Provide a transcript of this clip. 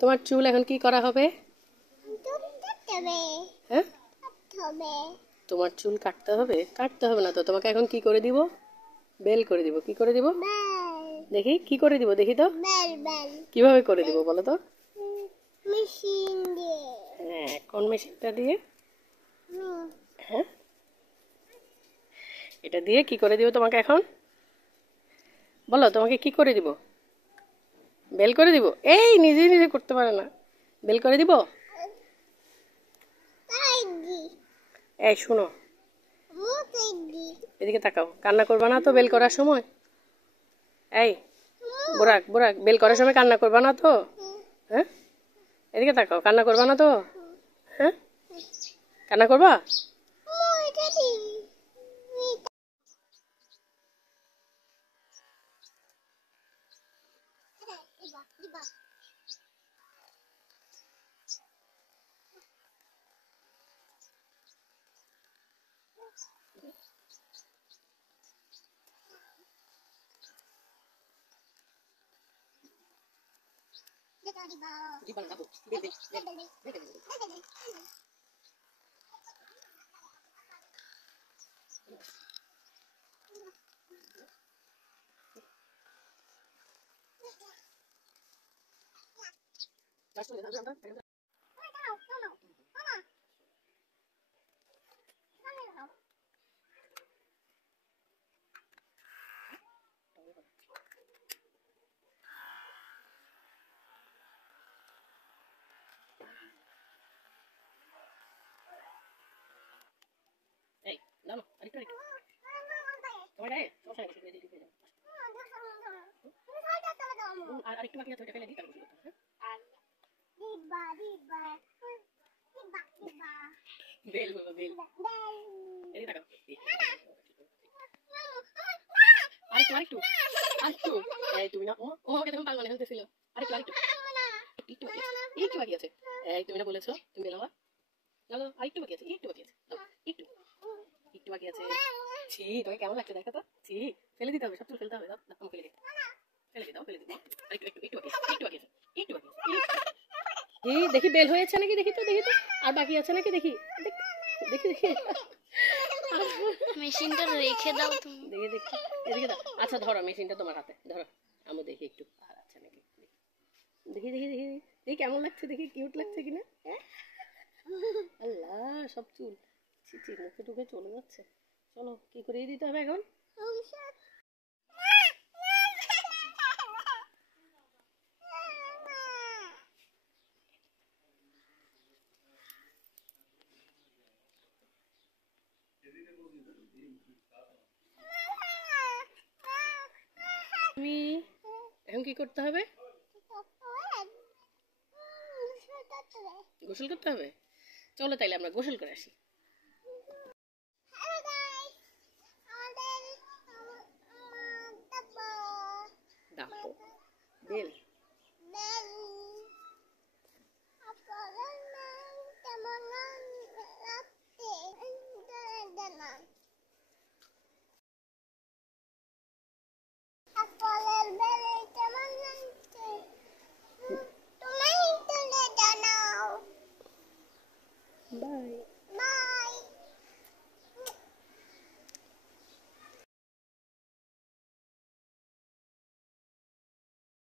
তোমার চুল এখন কি করা হবে? হ্যাঁ, তোমার চুল কাটতে হবে? কাটতে হবে না তো, তোমাকে এখন কি করে দিব? বেল করে দিব। কি করে দিব দেখি? কি করে দিব দেখি তো? কিভাবে করে দিব বলো তো? মেশিন দিয়ে। হ্যাঁ, কোন মেশিনটা দিয়ে? হ্যাঁ, এটা দিয়ে কি করে দিব তোমাকে এখন? বলো, তোমাকে কি করে দিব? বেল করে দিব? এই নিজে নিজে করতে পারে না। বেল করে দিব? এই শুনো, এদিকে তাকাও। কান্না করবা না তো বেল করার সময়? এই বোরাক বোরাক, বেল করার সময় কান্না করবা না তো? হ্যাঁ, এদিকে তাকাও। কান্না করবা না তো? হ্যাঁ, কান্না করবা? এই না না, আরেকটু আরেকটু তোমার গায়ে সমস্যা নেই, সেটা দিয়ে যাও। আর আরেকটু বাকি আছে, ওটা ফেলে দিই, তারপর শুরু করতে হবে। বেল হলো বেল। এই দেখো, আরেকটু আরেকটু আরেকটু। এই তুমি না, ও ওকে তখন পাগল হতেছিল। আরেকটু আরেকটু একটু বাকি আছে, একটু বাকি আছে। এই তুমি না বলেছো তুমি বেলাবা? চলো আরেকটু বাকি আছে, একটু বাকি আছে, একটু একটু বাকি আছে। ছি, তোমাকে কেমন লাগছে দেখো তো? ছি, ফেলে দিতে হবে, সব চুল ফেলতে হবে। দাও দাও, ফেলে দিই, ফেলে দিই, দাও ফেলে দিই। একটু একটু একটু বাকি আছে, একটু বাকি আছে, একটু বাকি আছে। এই দেখি বেল হয়েছে নাকি, দেখি তো দেখি তো। আর বাকি আছে নাকি দেখি, দেখি দেখি। মেশিনটা রেখে দাও তুমি। দেখি দেখি, এদিকে দাও। আচ্ছা ধরো, মেশিনটা তোমার হাতে ধরো। আমি দেখি একটু আর আছে নাকি। দেখি দেখি দেখি দেখি কেমন লাগছে, দেখি কিউট লাগছে কিনা। আল্লাহ, সব চুল ছিচি মুখে টুকে চলে যাচ্ছে। চলো, কি করে দিতে হবে এখন? তুমি এখন কি করতে হবে? গোসল করতে হবে? চলো তাইলে আমরা গোসল করে আসি। দাও বেল।